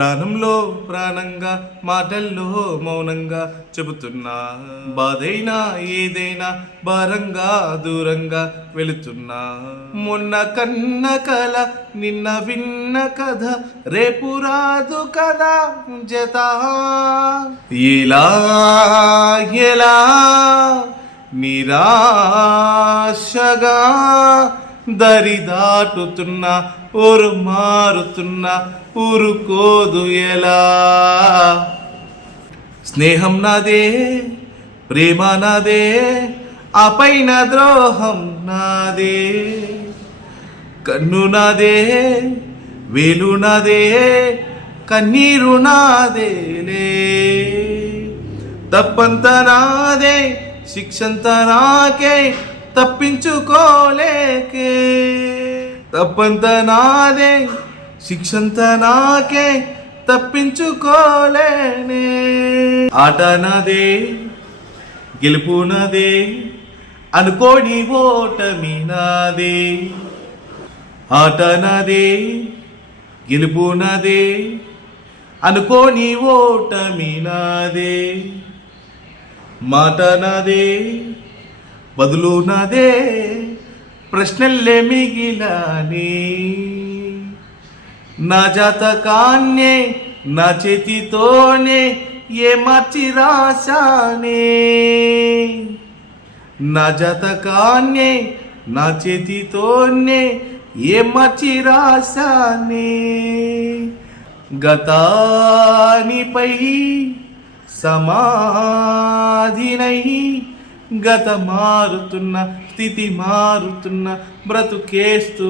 ప్రాణంలో ప్రాణంగా మాటల్లో మౌనంగా చెబుతున్నా. బాధైనా ఏదైనా భారంగా దూరంగా వెళుతున్నా. మొన్న కన్న కల నిన్న విన్న కథ రేపు రాదు కదా జత. ఇలా ఎలా నిరాశగా దరి దాటుతున్న ఊరు మారుతున్న ఊరుకోదు ఎలా? స్నేహం నాదే ప్రేమ నాదే ఆ పైన ద్రోహం నాదే. కన్ను నాదే వేలు నాదే కన్నీరు నాదేలే తప్పంత నాదే శిక్షంత నాకే తప్పించుకోలేకే. తప్పంత నాదే శిక్షంత నాకే తప్పించుకోలేనే. ఆట నాదే గెలుపు నాదే అనుకోని ఓటమి నాదే. ఆట నాదే గెలుపు నాదే అనుకోని ఓటమి నాదే. మాట నాదే బదులు నాదే ప్రశ్నల్లే మిగిలాని. నా జాతకాన్నే నా చేతితోనే ఏ మార్చి రాశానే? నా జాతకాన్నే నా చేతితోనే ఏ మార్చి రాశానే? గతానిపై సమాధినై గత మారుతున్న స్థితి మారుతున్న బ్రతుకేస్తున్న